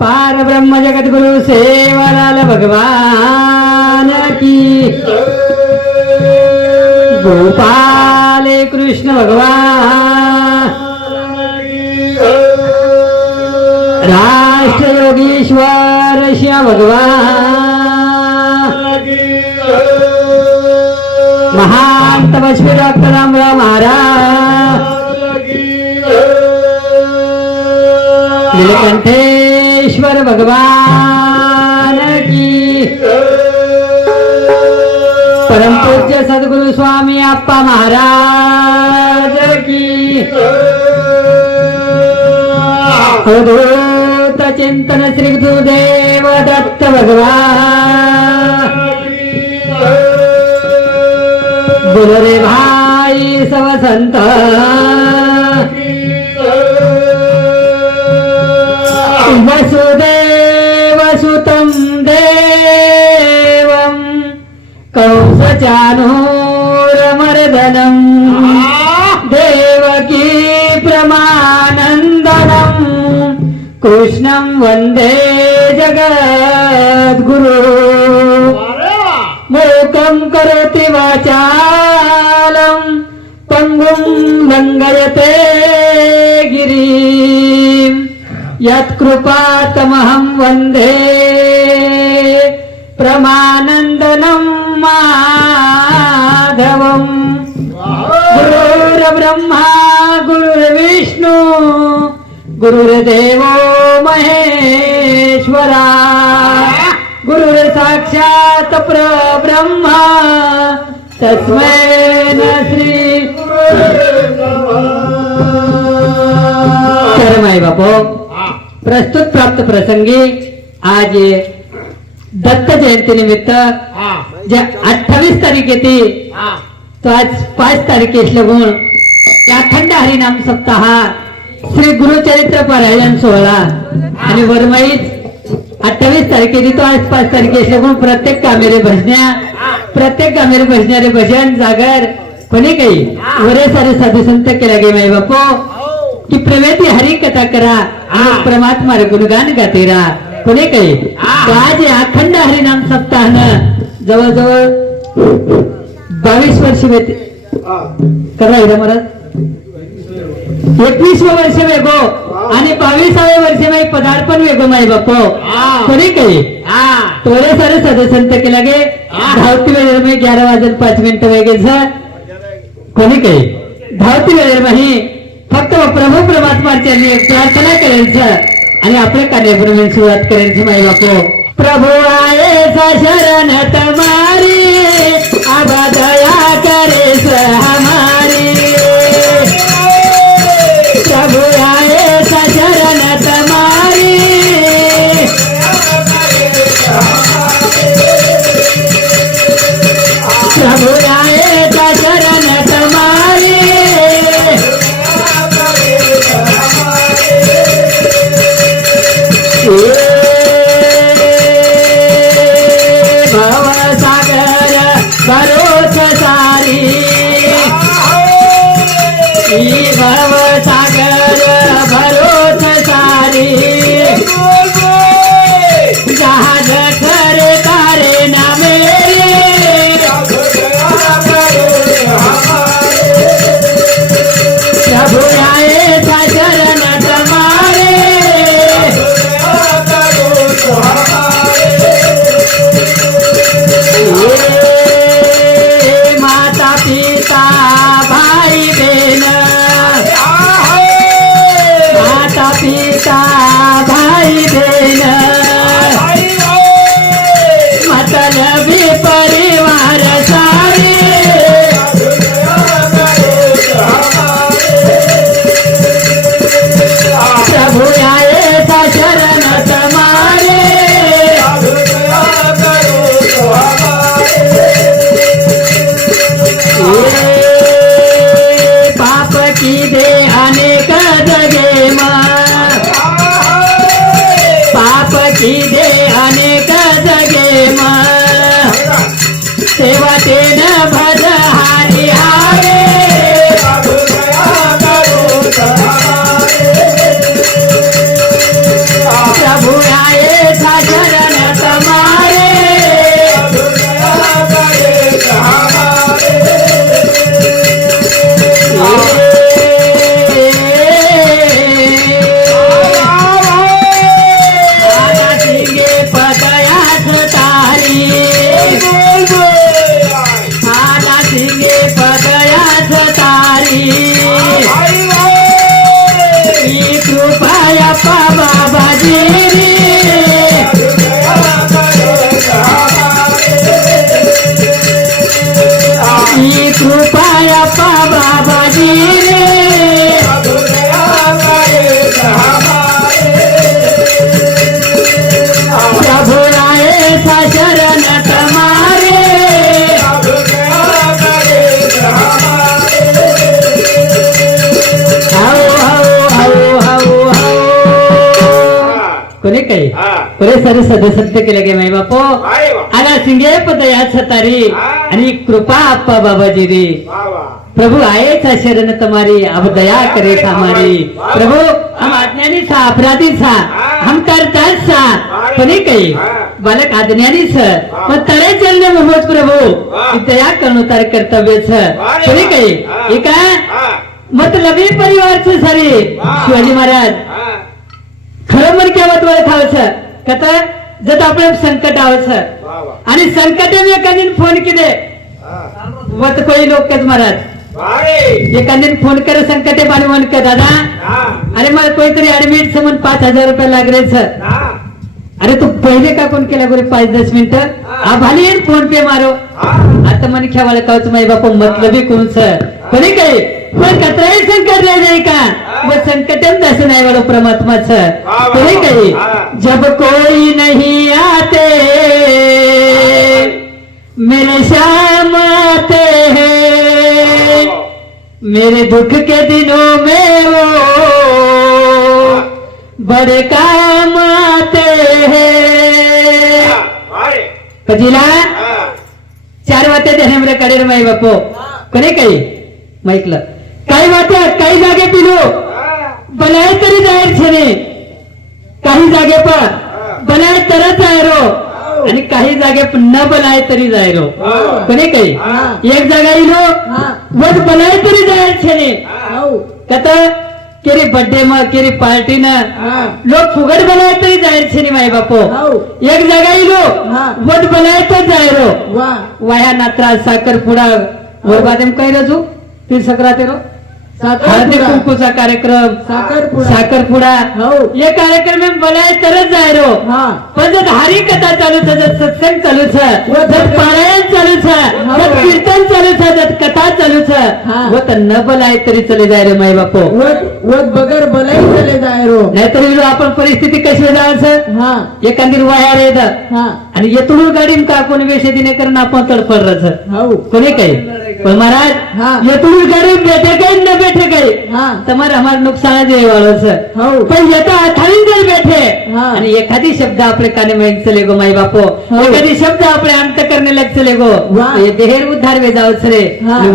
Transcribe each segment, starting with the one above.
पार ब्रह्म जगत गुरु सेवालाल भगवान की गोपाल कृष्ण भगवान राष्ट्र योगीश्वर श्या भगवान महान तपस्वी डॉक्टर रामराव महाराज नीलकंठेश्वर भगवान की परम पूज्य सद्गुरु स्वामी अप्पा महाराज की अवधूत चिंतन श्री गुरुदेव दत्त भगवान बोलो रे भाई सब संत वसुदेव सुतं देवं कंसचानूरमर्दनं देवकी प्रमानन्दनं कृष्णं वन्दे जगद्गुरु मूकं करोति वाचालं पङ्गुं लङ्घयते गिरिं यत्कृपातमहं वन्दे प्रमानन्दनं माधवम् गुरुर्ब्रह्मा गुरुर्विष्णु गुरुर्देवो महेश्वरा गुरुर्साक्षात् परब्रह्मा तस्मै श्री शरणाई बापू प्रस्तुत प्राप्त प्रसंगी आज दत्त जयंती निमित्त जे 28 तारीख येते तो आज 5 तारीख असल्यामुळे अखंड हरिनाम सप्ताह श्री गुरुचरित्र पारायण सोहळा आणि वरमाईत 28 तारीख येते तो आज 5 तारीख असल्यामुळे प्रत्येक कामेरे भजणारे भजन जागर कोणी काही वरे सारे साधू संत केला गे माई बापू की प्रवेती हरी कथा करा परमात्मा रे गुणगान गाते रा कोणी काही आज अखंड हरिनाम सप्ताहानं जवळजवळ 22 वर्ष करा महाराज 21 वर्ष वेगो आणि 22व्या वर्षी माई पदार्पण वेगो माई बापो कोणी काही थोडे सारे सदस्यंत केला गे धावती वेळेला मी 11 वाजून 5 मिनिटं वेगेच कोणी काही धावती वेळेला ही फक्त प्रभू परमात्माची प्रार्थना करायचं आणि आपल्या कार्यक्रमाला सुरुवात करायची माई बापू प्रभु आये शरण तुम्हारी अब दया करे हमारी प्रभु आये शरण तुम्हारी प्रभु आये शरण तुम्हारी प्रभु कोणी काही हा. पुरे सारे सदस्य केले गे माई बापो अरे वा. आला सिंगे पदया सतारी हा. आणि कृपा आप्पा बाबाजी रे वा वा. प्रभु आए था शरण तुम्हारी अब दया करे हमारी प्रभु हम अज्ञानी था अपराधी था हम करताल था कोणी काही बालक आज्ञानी छ पण तळे चलने मोहज प्रभु दया करणं तार कर्तव्य छ कोणी काही हे काय हा. मतलबी परिवारचे सारे शिवाजी महाराज हा. खरं मन केवत वळ खावच कथा जत आपलं संकट आवच वा वा. आणि संकटे मी एखादी फोन केले हा. वत कोई लोक महाराज अरे. एखाद्याने फोन कर संकटे पाणी म्हण का दादा हा. अरे मला कोणीतरी ऍडमिट समन 5,000 रुपये लागले सर हा. अरे तू पहिले का कोण केला गोरे 5-10 मिनिटं आभाली फोन पे मारो हा. आता मन खेवाळ कावच माई बाप मतलबी कोण सर कोणी काही पण कत्राही संकट नाही जाई का वो संकटम दस नाही वालो परमात्मा सर कोणी काही जब कोई नहीं आते मेरे श्याम आते हैं मेरे दुख के दिनों में वो बड़े काम आते हैं अरे. कधीला हा. 4 वाटे ध्यान काढेल माई बापो कोणी काही माहितलं काही वाट्यात काही जागे पिलो हा. बनाय तरी जाहीर छेने काही जागे पण बनाय तरच आहे रो आणि काही जागे न बनाय तरी जाय रो कोणी काही एक जागा इलो वत बनाय तरी जाहीर छेने कत केरी बर्थडे मग केरी पार्टी ना लोक फुगड बनाय तरी जाहीर छेने माई बापो एक जागा इलो वत बनाय तर जाय रो वाया नात्रा साखरपुडा वरबादेम काही रजू ती सक्राते रो हळदी कुंकूचा कार्यक्रम साखरपुडा ये कार्यक्रम में बनाय तरच जाय रो पण जर हरी कथा चालू छ जर सत्संग चालू छ जर पारायण चालू छ जर कीर्तन चालू छ जर कथा चालू छ वो तर न बनाय तरी चले जाय रे माई बापो बगर भले चले जाय रो नाहीतरी आपण परिस्थिती कशी जायचं एखादी वाया रे आणि येतुळ गाडी का कोणी वेश दिने करून आपण तडफड रच कोणी काही पण महाराज येतुळ गाडी बैठे काही न बैठे काही તમારે અમાર નુકસાન જ એ વાળો છે પણ येता अथाळीन जर बैठे आणि एखादी शब्द आपले काने में चले गो माई बापो एखादी शब्द आपले अंत करने लग चले गो ये देहेर उद्धार वे जाव रे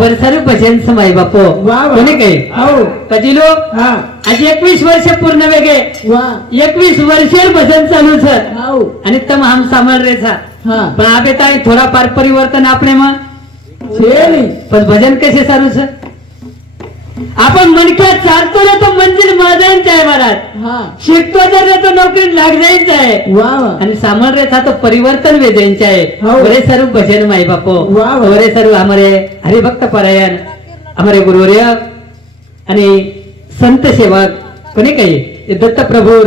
वर सर्व भजन समाई बापो कोणी काही कधी लोक आज 21 वर्ष पूर्ण वेगे 21 वर्षेर भजन चालू छ आणि तम हम सांभाळ रे छा पण आबे ताई थोडा फार परिवर्तन आपणे मग पण भजन कसे चालू छ आपण मनक्यात चालतो ना तो मंजिल माझायच आहे महाराज शिकतो तर तो नोकरी लाग जायच आहे आणि सांभाळ रे तो परिवर्तन वेदांचे आहे बरे सर्व भजन माई बापो बरे सर्व हमारे हरिभक्त परायण हमारे गुरुवर्य आणि संत सेवक कोणी काही दत्त प्रभू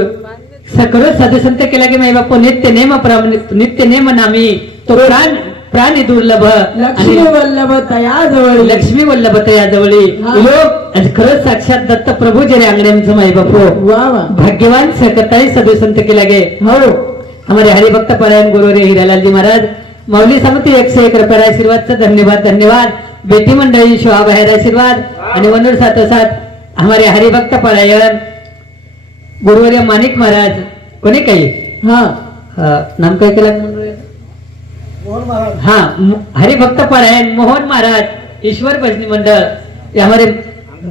सकळ साधू संत केला की माई बापो नित्य नेम नामी तो प्राणी दुर्लभ लक्ष्मी वल्लभ तया जवळ लक्ष्मी वल्लभ तया जवळी लोक खरंच साक्षात दत्त प्रभू जे आंगड्यांचं माई बापू भाग्यवान सकताई साधू संत केला गे हमारे हरिभक्त परायण गुरु रे हिरालालजी महाराज माऊली सांगते 101 रुपये आशीर्वादचा धन्यवाद धन्यवाद बेटी मंडळी शोभा बाहेर आशीर्वाद आणि वनर साथोसाथ हमारे हरिभक्त परायण गुरुवर्य माणिक महाराज कोणी काही नाम काय केलं हरिभक्त परायण मोहन महाराज ईश्वर भजनी मंडळ हमारे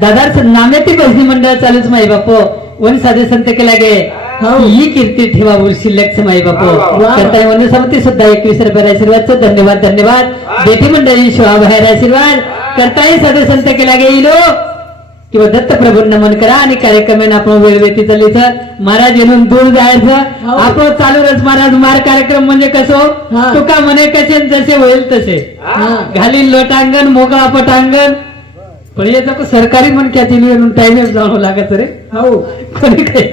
दादार नाम्याती भजनी मंडळ चालूच माई बापो वन साधे संत केला गे ही कीर्ती ठेवा शिल्लक माई बापो करताय वन समिती सुद्धा 21 रुपये आशीर्वादचं धन्यवाद धन्यवाद बेटी मंडळी शोभा बाहेर आशीर्वाद करताय साधे संत केला गे इलो किंवा दत्त प्रभू नमन करा आणि कार्यक्रम आपण वेळ व्यती चालली महाराज येऊन दूर जायचं आपण चालू रच महाराज मार कार्यक्रम म्हणजे कसो तुका म्हणे कसे जसे होईल तसे घालील लोटांगण मोकळा पटांगण पण याचं सरकारी म्हणक्यात टाइम जावं लागत रे कोणी काही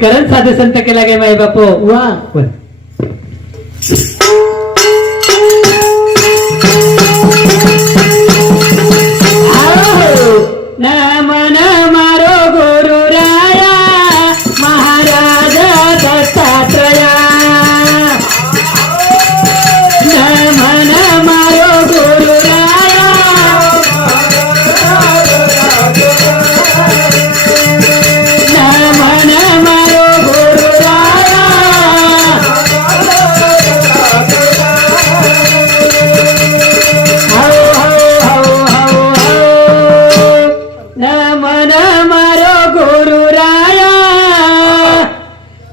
करण साधे संत केला गे माई बापो नमन मारो गुरु राया महाराज दत्तात्रया नमन मारो गुरु राया नमन मारो गुरु राया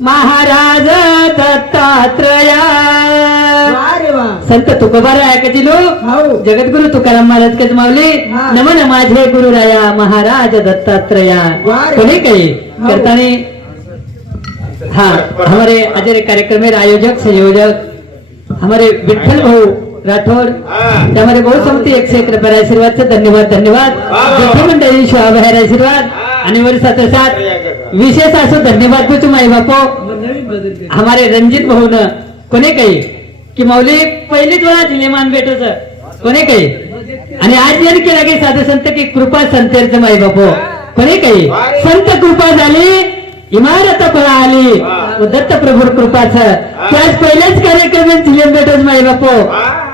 महाराज दत्तात्रया. वा रे वा. संत तुकोबारा ऐकतील हो. जगद्गुरु तुकाराम महाराज के माऊली. हा. नमन माझे गुरुराया महाराज दत्तात्रया. वा रे. कोणी काही हो. करताने हाँ हमारे आज के कार्यक्रम में आयोजक संयोजक हमारे विठ्ठल भाऊ राठौर हाँ. हमारे बहुत समती 101 रुपये आशीर्वाद से धन्यवाद धन्यवाद. विठ्ठल मंडळी शोभाबाहेर आशीर्वाद आणि वर साथ साथ विशेष असो धन्यवाद को तुम आई बापो हमारे रंजित भाऊ न कोणे काही की माऊली पहिलीच वेळा दिले मान भेटच कोणे काही आणि आज जर केला की साधू संत की कृपा संतेरच माई बापो कोणे काही संत कृपा झाली इमारत फळा आली व दत्त प्रभू कृपाच त्याच पहिल्याच कार्यक्रम झिलेम भेटच माई बापो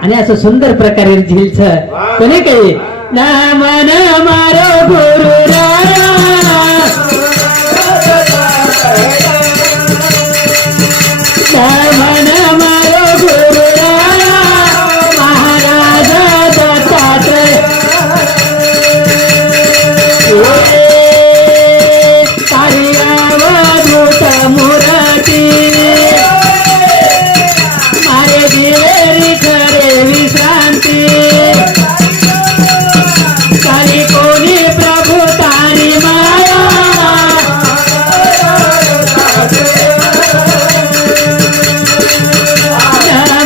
आणि असं सुंदर प्रकारे झीलच कोणी काही नमन मारो गुरु राया नमन मारो गुरु राया महाराज दत्तात्रय. मूर्ती मारे दिवेरी खरे विश्रांती तारी कोणी प्रभु तारी माया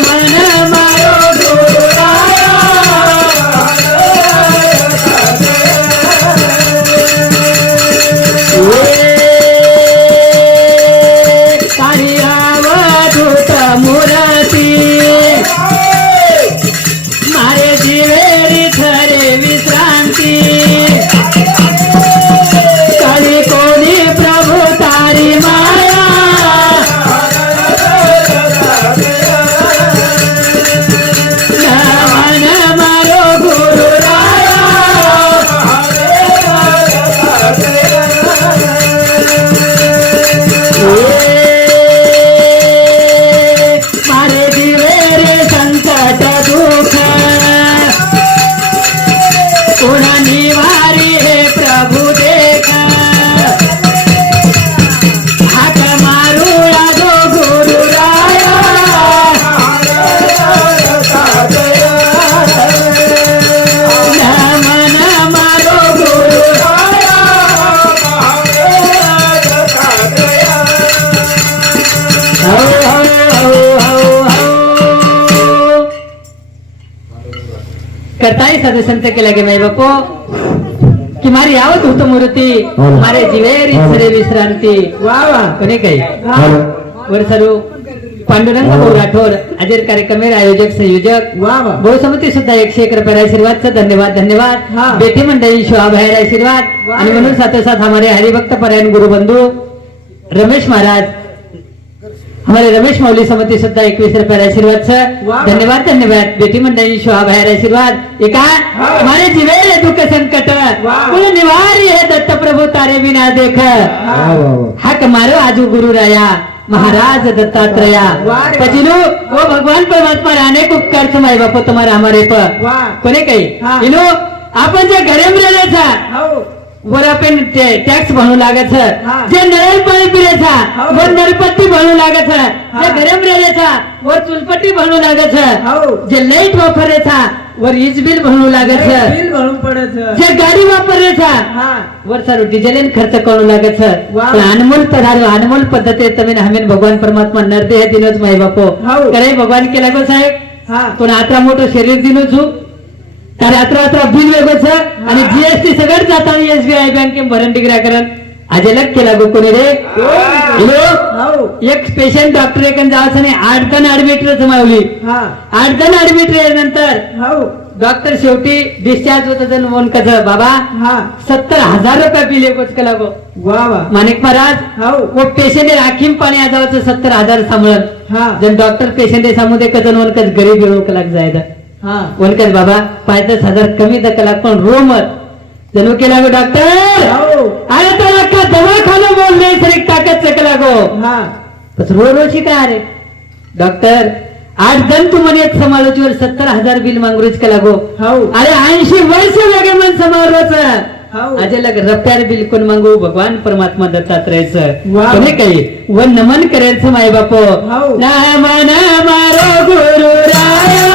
मन मारो गुरु राया. मूर्ती मारे जीवेरी खरे विश्रांती कली कोणी प्रभु तारी माया नमन मारो गुरु राया. मारे दिवे रे संकट दुख पुन्हा निवारी हे प्रभु देखा हाक मारू लागो गुरु राया. नमन मारो गुरु राया. करताय साधू संत केला गे माई बापो की मारी यावत होतो मूर्ती मारे जीवेरी खरे विश्रांती. वा वा. कोणी काही वर सर्व पांडुरंग भाऊ राठोर अजर कार्यक्रम में आयोजक संयोजक वा वा. बहुसमती सुद्धा 101 रुपये आशीर्वाद से धन्यवाद धन्यवाद. हाँ. बेटी मंडळी शोभाबाहेर आशीर्वाद वाह. आणि म्हणून साथ हमारे हरिभक्त परायण गुरु बंधु रमेश महाराज हमारे रमेश मौली समिति सुद्धा 21 रुपये आशीर्वाद से वाह. धन्यवाद धन्यवाद. बेटी मंडळी शोभाबाहेर आशीर्वाद एका हाँ. हमारे जीवे दुख संकट वाह. कुल निवारी है दत्त प्रभु तारे बिना देख हक मारो आजू गुरु राया महाराज दत्तात्रया. वाह रे. પછી वो भगवान परमात्मा राणे खूप करतो माई बापा तुम्हारा हमारे पर वाह. कोणी काही हाँ. इनो आपण जे घरे मिळाल्याचा हो. वर आपण टॅक्स भरू लागत हाँ. जे नळ पाणी पिण्याचा हो. वर नळपट्टी भरू लागत जे हाँ. घरे मिळाल्याचा वर चुलपट्टी भरू लागत हो. जे लाईट वापरायचा वर वीज बिल भरू लागत बिल भरून पडत. जे गाडी वापरायचा हा. वर सारो डिझेल खर्च करू लागत वाह. पण अनमोल पदार्थ अनमोल पद्धती તમે हमें भगवान परमात्मा नरदेह दिनोच माई बापो हो. करे भगवान केला गो साहेब हा. पण आता मोठं शरीर दिनो छु तर रात्र बिल वेगळं छ आणि जीएसटी सगळं जाता एसबीआय बँके भरण डिग्रा करन अजलक केला गो कोणी रे हॅलो हो. एक पेशंट डॉक्टर एकन जावचं नाही 8 जण ऍडमिट मावली हा. 8 जण ऍडमिट नंतर हो. डॉक्टर शेवटी डिस्चार्ज होत जण फोन कसं बाबा हा. 70,000 रुपये बिल एकच केला गो वा वा. माणिक महाराज हो. वो पेशंट राखीम पाणी आजावचं 70,000 सांभाळत हा. जन डॉक्टर पेशंट सामोदे कजन वनकच गरीब येऊन कलाक जायदा हा. वनकच बाबा 5-10,000 कमी द कलाक पण रो मत जणू केला गो डॉक्टर हो. अरे त्याला का दवाखाना बोलले सर एक ताकद चकला गो हा. बस रो रोची काय अरे डॉक्टर 8 जण तू म्हणे समालोचीवर 70,000 बिल मागूच केला गो हो. अरे 80 वर्ष लगे मन समारोच हाव. आज लग रप्यार बिलकुल मांगू भगवान परमात्मा दत्तात्रयाचं वाह. कोणी काही व नमन करायचं माय बाप हाव. नमन मारो गुरु राया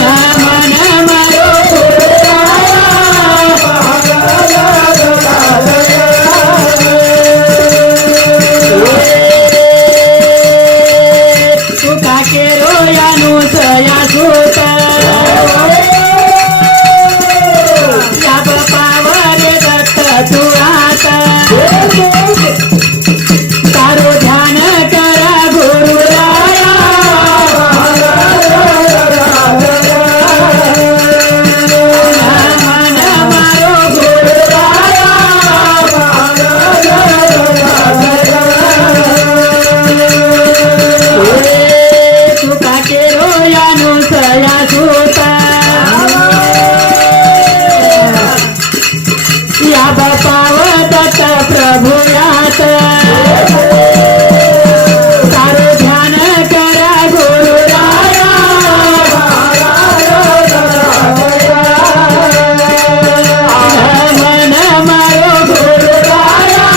नमन मारो गुरु तू काके रोयानु सया सुत या बापावरे दत्त तू आता तारो ध्यान करा गुरु राया नमन मारो गुरु राया तू काके रोयानु सया सुता या बापाव दत्त प्रभु यात तारो ध्यान करा गुरु राया नमन मारो गुरु राया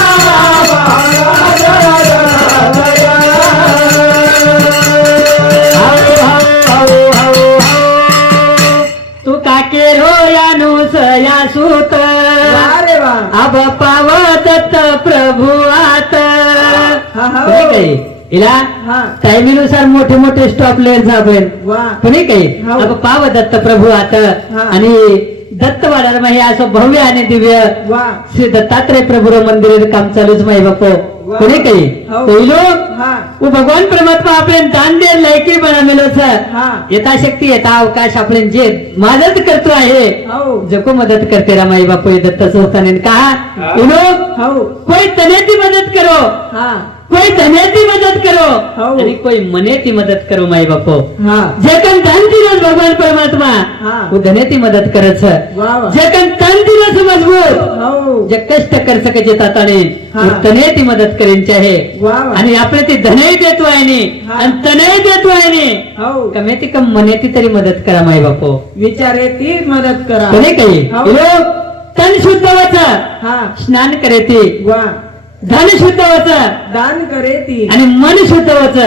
तू काके रोयानु सया सुत वा रे वा. अब पाव दत्त प्रभू आता हा, हा. कोणी काही हिला हा. टायमिनुसार मोठे मोठे स्टॉप लेअर आपण वा. कोणी काही हो. अब पाव दत्त प्रभू आता हा. आणि दत्त वाड्याला हे असं भव्य आणि दिव्य वा. श्री दत्तात्रय प्रभु मंदिर काम चालूच माही बाप वा. कोणी काही हो. पहिलो हा. वो भगवान परमात्मा आपले दान दे लायकी बनवलेलं सर हा. यथाशक्ती यथा अवकाश आपण जे मदत करतो आहे हो. जको मदत करते रामाई बापू दत्त संस्थाने कहा उनो हो. कोई तने की मदद करो हा. कोई धने की मदद करो हो. आणि कोई मने की मदत करो माई बापू हा. जे कण धन दिलं भगवान परमात्मा हा. वो धने की मदत करत सर वा वा. जे कण तन दिलं मजबूत हो. जे कष्ट कर सके ताताने हा. तने ती मदत करेन आहे वा वा. आणि आपले ते धनही देतो आहे नी हा. आणि तनही देतो आहे नी हो. कमे ती कम मने ती तरी मदत करा माई बापू विचारे ती मदत करा. कोणी काही हो. लोक तन शुद्ध वाचा हा. स्नान करे ती वा. धन शुद्ध वाचा दान करे ती आणि मन शुद्ध वाचा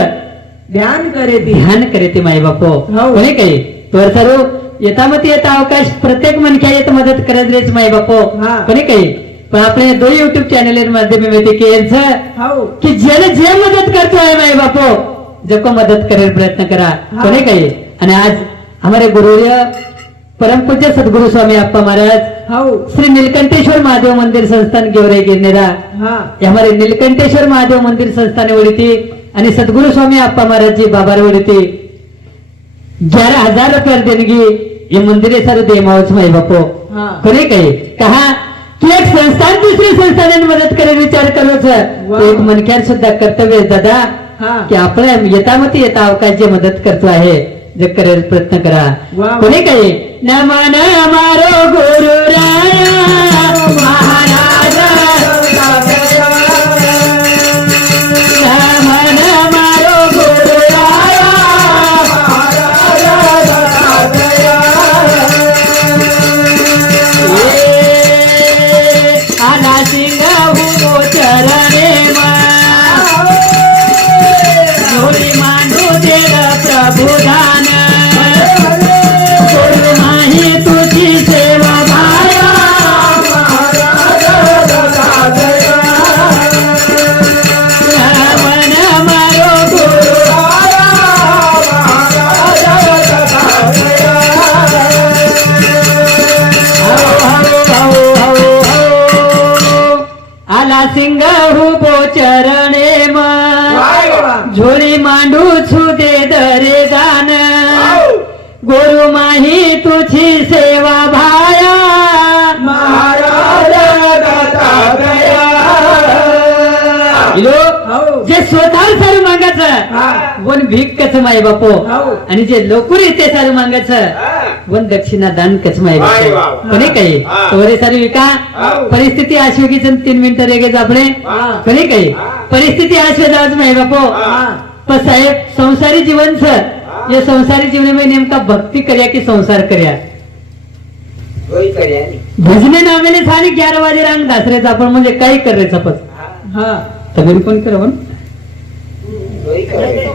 ध्यान करे ती. ध्यान करे ती माई बापू हो. कोणी काही तर सर्व यथामती येता अवकाश प्रत्येक मनक्या येत मदत करत रेच माई बापू हा. कोणी काही पण आपले दोन युट्यूब चॅनल माध्यमामध्ये की यांचं हो. की ज्याने जे मदत करतो आहे माई बापू जको मदत करायला प्रयत्न करा हा. कोणी काही आणि आज हमारे गुरुर्य परमपूज्य सद्गुरु स्वामी अप्पा महाराज हो. श्री नीलकंठेश्वर महादेव मंदिर संस्थान गेवराई गिरनेरा हा. ये हमारे नीलकंठेश्वर महादेव मंदिर संस्थाने वळीती आणि सद्गुरु स्वामी अप्पा महाराज जी बाबार वळीती 11,000 रुपये देणगी ये मंदिरे सर देमावच माई बापू हा. कोणी काही कहा की एक संस्थान दुसरी संस्थाने मदत करेल विचार करोच वा. एक मनक्यात सुद्धा कर्तव्य आहे दादा हा. की आपल्या येतामती येता अवकाश जे मदत करतो आहे जे करेल प्रयत्न करा वा. कोणी काही नमन मारो गुरु राया महाराज नमन मारो गुरु राया आला सिंह हो चरणे झोली मांडू देल प्रभुदान गुरु माही तुझी सेवा भाया नमन मारो गुरु आला सिंह हुबो चरणे झोळी मांडू छुदे दरे दान गुरु माही तुझी सेवा भाया महाराज इलो हो. जे स्वतः सारं मागायचं हा. वन भीक कच माय बापो हो. आणि जे लवकर येते सारं मागायचं वन दक्षिणा दान कच माय वाय वा. बापो कोणी काही हा. तोरे सारी विका हो. परिस्थिती आश्वेगीच 3 मिनिटं रेगेच आपले हा. कोणी काही हा. परिस्थिती आश्वे जावच माय बापो हा. पण साहेब संसारी जीवन सर या संसारी जीवनामध्ये नेमका भक्ती कर्या की संसार कर्या होई कर्या भजने नामेने सारी 11 वाजे रांग दासऱ्याचं आपण म्हणजे काही करायचं पण हा तरी पण कर पण होई कर्या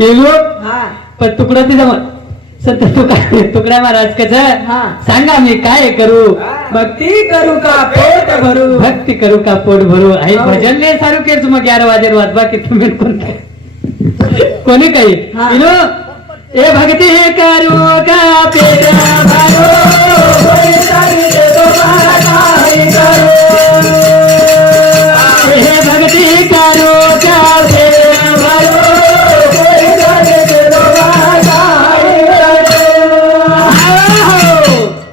हे लोक हा पण तुकडा तिचा सत्य तुकडा महाराज कसं हा. सांगा मी काय करू भक्ती करू का पोट भरू भक्ती करू का पोट भरू आई हो. भजन नाही सारू केस मग 11 वाजे वाजवा की तुम्ही कोणी काही हा. इनो ए भक्ती हे करू का पेट भरू हे भक्ती करू का पेट भरू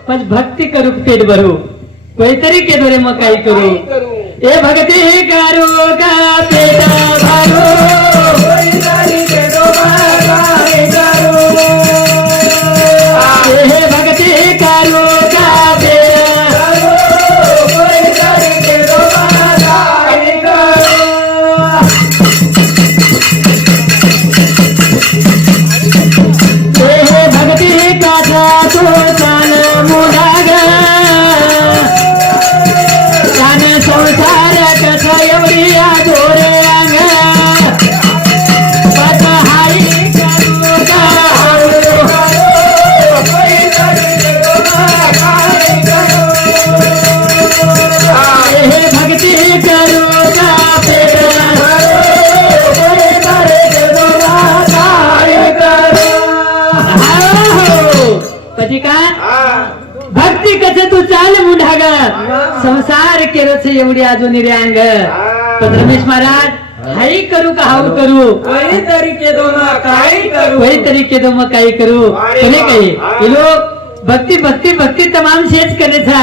पण भक्ती करू पेट भरू काहीतरी केलो रे मग काही करू ए भक्ती करू का पेट भरू हे भक्ती करू का हे भक्ती काचा तो चाल मुलाग त्याने संसार कसा एवढी आजोरे अंग पत हाई करू का हे भक्ती करू का पेट कधी का भक्ती कसे तू चाल मुढाग संसार केरच एवढी अजून रे अंग पण रमेश महाराज हाई करू का हाऊ करू काहीतरी केलो ना काही करू काहीतरी केलं मग काही करू कोणी काही हे लोक भक्ती भक्ती भक्ती तमाम शेच करायचा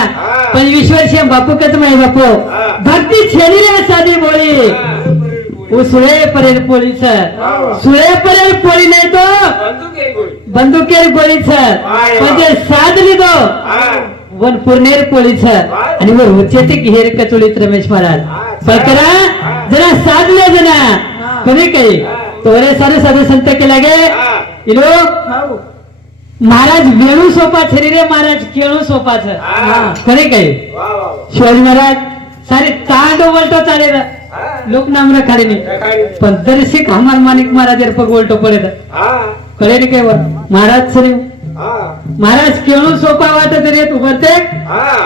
पण ईश्वर शे बापू कच माय बापू भक्ती छेली रे साधी बोली वो सुळे परेल पोळीच सुळे परेल पोळी नाही तो बंदुकेर गोळीच पण ते साधली तो वन पूर्णेर पोळीच आणि वर उच्चते घेर कचोळीत रमेश महाराज पकरा जरा साधले जना कोणी काही तोरे सारे साधू संत के लागे इलो हाऊ. महाराज वेणू सोपा छरी रे महाराज केळू सोपाच कोणी काही शिवाजी महाराज सारे तांड बोलतो चालेल लोक नामरा खाली नाही पण तरी शिक हमार मानिक महाराज पग बोलतो पडेल कळे काय वर महाराज सरी महाराज केळू सोपा वाटत रे तू करते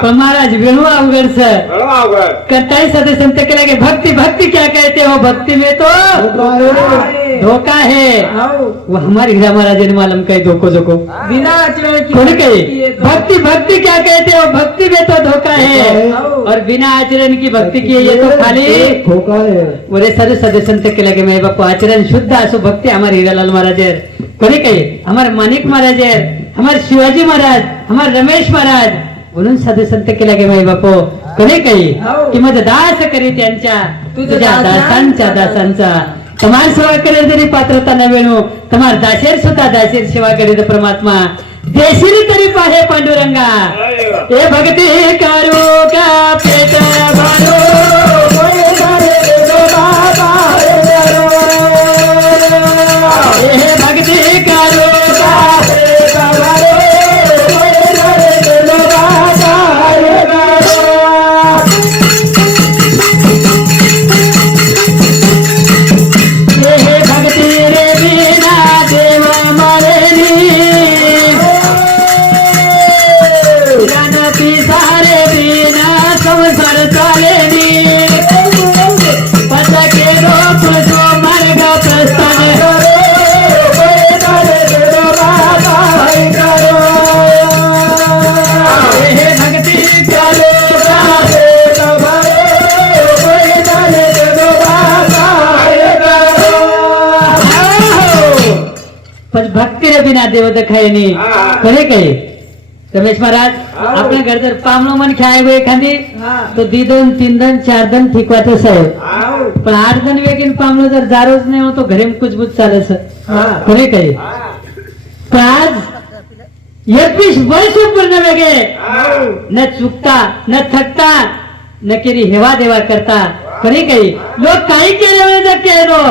पण महाराज वेणू अवघड सर करताई सदस्य संत केला की भक्ति भक्ति क्या कहते हो भक्ति में तो धोखा है हाऊ. वो हमारे हीरा महाराज ने मालूम कही धोखो धोखो बिना आचरण की कोणी भक्ति कही है तो- भक्ति भक्ति क्या कहते हो भक्ति में तो धोखा है और बिना आचरण की भक्ति की ये तो खाली धोखा है वरे सारे सदस्य संत केला की मैं बापू आचरण शुद्ध असो भक्ति हमारे हीरालाल महाराज कोणी कही हमारे मानिक महाराज हमारे शिवाजी महाराज हमारे रमेश महाराज म्हणून साधे संत केला की माई बापू कोणी काही की मग दास करी त्यांच्या तुझ्या दासांच्या दासांचा तमार सेवा करेल तरी पात्रता न वेणू तमार दाशेर सुद्धा दाशेर सेवा करीत परमात्मा देशील तरी पाहे पांडुरंगा हे भक्ती करू का पेट भरू हे भक्ती करू का पेट हे भक्ती रे बिना देव मरेनी जानती सारे बिना संसार चालेनी पद के रोप जो मार्ग प्रस्थान हे भक्ती करो पण भक्ती रे बिना देव दिखाई नाही खरे काही रमेश महाराज आपल्या घर जर पामणो मन खाय गो एखादी तो 2 दन 3 दन 4 दन ठिकवायचं साहेब पण 8 जण वेगीन पामणो जर जारोच नाही हो तो घरे कुछ चालस खरे काही पण आज 21 वर्ष पूर्ण वेगे न चुकता न थकता न केली हेवा देवा करता कोणी काही लोक काही केले केलो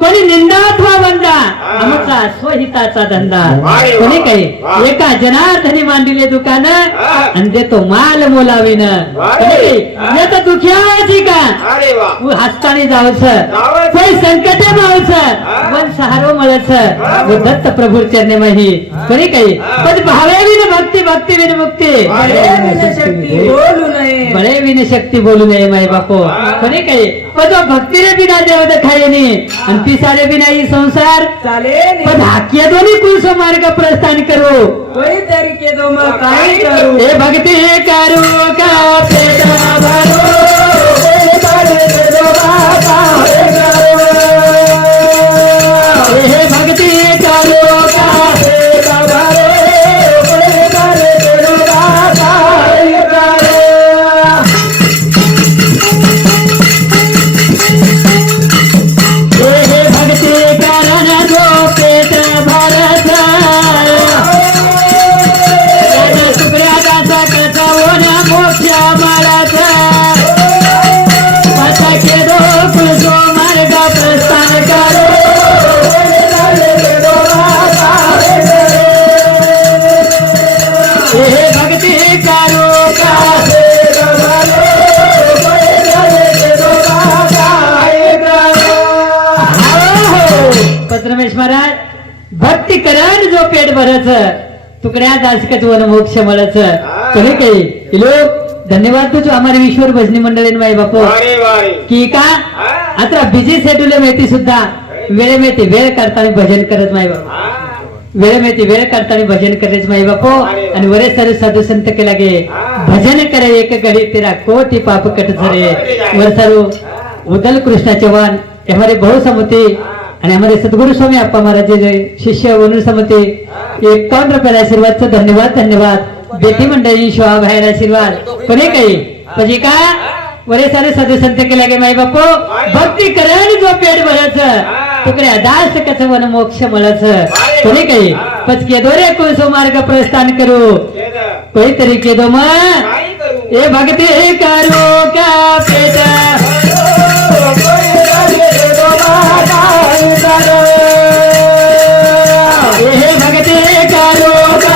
कोणी निंदा अथवा वंदा आमचा स्वहिताचा धंदा कोणी काही एका जनार्दनी मांडले दुकान आणि देतो माल मोलावीन येतो दुखियाची का हस्ताने जावच काही संकटे मावच वन सहारो मळच व दत्त प्रभू चरणे माही कोणी काही पण भावे विन भक्ती भक्ती विन मुक्ती शक्ती बोलू नये बळे विन शक्ती बोलू नये माय बापो कोणी काही पण तो भक्तीने बिना देवद खायनी आणि पिसारे बिना ही संसार चाले पण हाकिया दोन्ही कुलस मार्ग प्रस्थान करू कोई तरीके दो मैं काय करू हे भक्ती करू का पेट भरू हे भक्ती करू का पेट हे भक्ती करण जो पेट भरत तुकड्या कसा होना मोक्ष माळात पथके दो कुलसो मार्ग प्रस्थान करो हे भक्ती करू का पत्रमेश महाराज भक्ती करण जो पेट भरच तुकड्या दासकच वन मोक्ष मळच तुम्ही काही लोक धन्यवाद तुझो हमारे ईश्वर भजनी मंडळीन माई बापू की का आता बिझी शेड्यूल मेहती सुद्धा वेळे मेहती वेळ करताना भजन करत माई बापू वेळ मेहती वेळ करताना भजन करायचं माई बापू आणि वरे सर साधू संत के लागे भजन करे एक घड़ी तेरा कोटि पाप कट झरे वर सरू उदल कृष्णा चव्हाण हमारे बहु समती आणि हमारे सद्गुरु स्वामी अप्पा महाराज जे शिष्य वनुर समती 51 रुपयाला आशीर्वादचं धन्यवाद धन्यवाद बेटी मंडळी शोभा बाहेर आशीर्वाद कोणी काही म्हणजे का वरे सारे साधू संत के लागे माई बापू भक्ती करण जो पेट भरच तुकड्या दास कस वन मोक्ष मळच कोणी काही पचके दोरे कोसो मार्ग प्रस्थान करू कोई तरीके दो मग ए भक्ती करू का पेट हे भक्ती करू का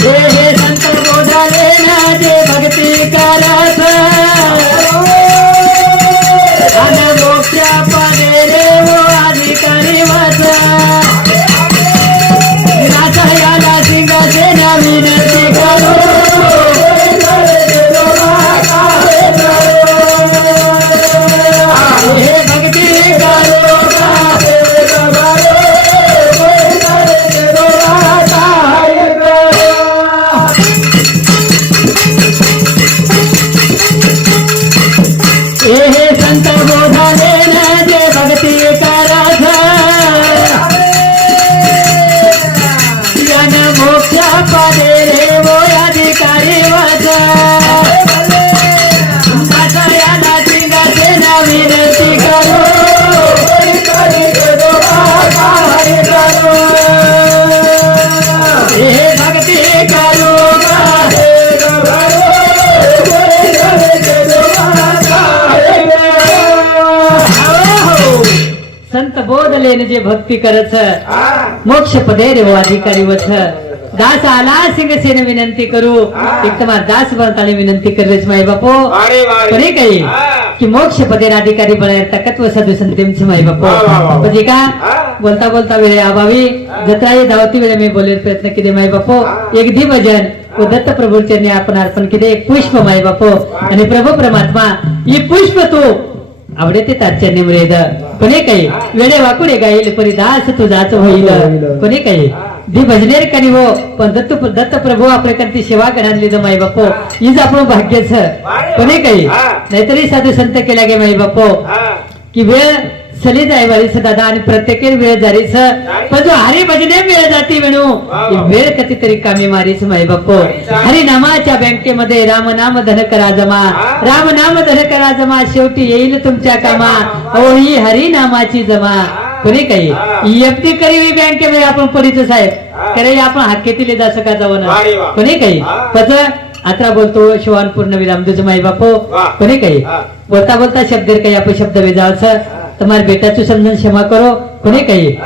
हे संत बोधाले ना जे भक्ती करत आणि मोक्ष पदे देव अधिकारी वच नाथयाला सिंहासेना विनंती करू हे भक्ती करू हे संत बोधाले ना जे भक्ती करत यान मोक्ष पदे रे वो अधिकारी वच नाथयाला सिंहासेना विनंती करू हे भक्ती करू संत बोधलेन जे भक्ती करत मोक्ष पदे रे वो अधिकारी वच दास आला सिंहसेन विनंती करू एक तुम्हाला दास बनताना विनंती करलेच माई बापू कोणी काही की मोक्ष पदे अधिकारी बनायर तकत्व साधू संतेमचे माई बापू म्हणजे का बोलता बोलता वेळे अभावी जत्राई धावती वेळे मी बोलले प्रयत्न केले माई बापू एक दी भजन व दत्त प्रभू चरणी आपण अर्पण केले एक पुष्प माई बापू आणि प्रभू परमात्मा ही पुष्प तू आवडे ते ताच्या निमरेद कोणी काही वेळे वाकुडे गाईल परी दास तुझाच होईल कोणी काही दी भजनेर कनी हो पण दत्त प्रभू आपल्या करती सेवा करणारी माई बापू हीच आपण भाग्यच कोणी काही नाहीतरी साधू संत केल्या गे माई बापू की वेळ चली जाय वारीच दादा आणि प्रत्येक वेळ जारीच पण जो हरी भजने वेळ जाती वेणू वेळ कधीतरी कामी मारीच माई बापू हरिनामाच्या बँकेमध्ये रामनाम धन करा जमा रामनाम धन करा जमा शेवटी येईल तुमच्या कामा अहो ही हरिनामाची जमा कोणी काही एफडी करी बँकेमध्ये आपण पडीचं साहेब करे आपण हाकेतील जसं का जावं ना कोणी काही पच आता बोलतो शिवान पूर्ण विराम तुझं माई बापो कोणी काही बोलता बोलता शब्द काही आपण शब्द वेजावचं तुम्हाला बेटाचं समजून क्षमा करो कोणी काही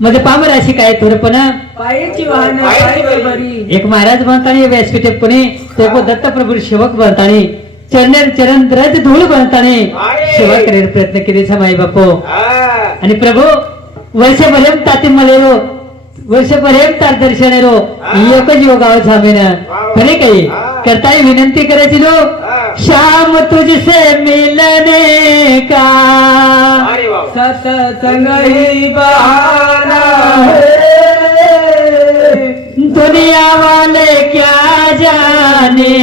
मध्ये पामर अशी काय थोडपण पायीची वाहन पायी बरी एक महाराज बनतानी व्यासपीठे पुणे ते दत्त प्रभू सेवक बनतानी चरण चरण रज धूळ बनतानी सेवा करायला प्रयत्न केले माई बापो आणि प्रभू वर्षभरेम ताती मलेरो वर्षभरेम तार दर्शनेरो एकच योगाव झामेन खरे काही करताय विनंती करायची लो श्याम तुझसे मिलने का सत्संग ही बहाना है दुनिया वाले क्या जाने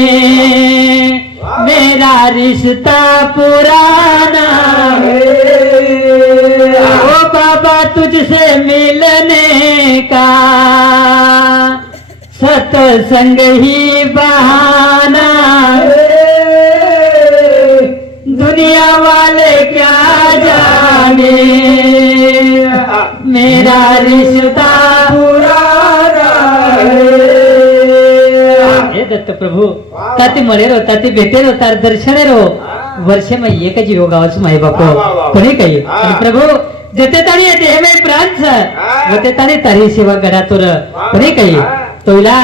मेरा रिश्ता पुराना है ओ बाबा तुझसे मिलने का सत्संग ही बहाना दुनिया वाले क्या जाने मेरा रिश्ता पुराना हे दत्त प्रभू ताती मळेरो ताती भेटेरो तार दर्शनेरो वर्ष में एकच योगावच माई बापो कोणी काही आणि प्रभू जते ताणी येते हे मी प्रांत होते ताणी तारी सेवा घडातोर कोणी काही तोला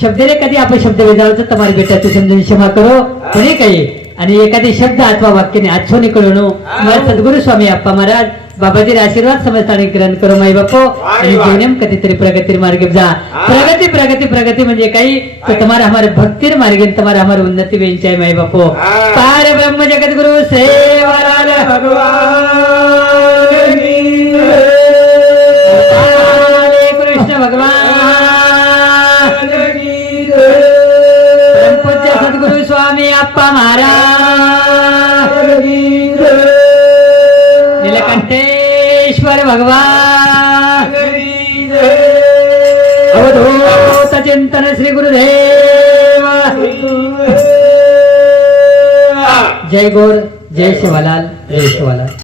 शब्दले कधी आपण शब्द वेजावचं तुम्हाला बेटाचं समजून क्षमा करो कोणी काही आणि एखादी शब्द अथवा वाक्याने आठवण निकळून मला सद्गुरु स्वामी अप्पा महाराज बाबाजी आशीर्वाद समजताना ग्रहण करो माई बापो आणि जीवनेम कधीतरी प्रगती मार्गे जा प्रगती प्रगती प्रगती म्हणजे काही तो तुम्हारा हमारे भक्तिर मार्गे तुम्हारा हमारे उन्नति बेंचाय माई बापो पार ब्रह्म जगत गुरु सेवालाल भगवान कृष्ण भगवान पूज्य सद्गुरु स्वामी अप्पा महाराज नीलकंठेश्वर भगवान अवधूत चिंतन श्री गुरुदेव जय गौर जय शिवलाल जय शिवलाल।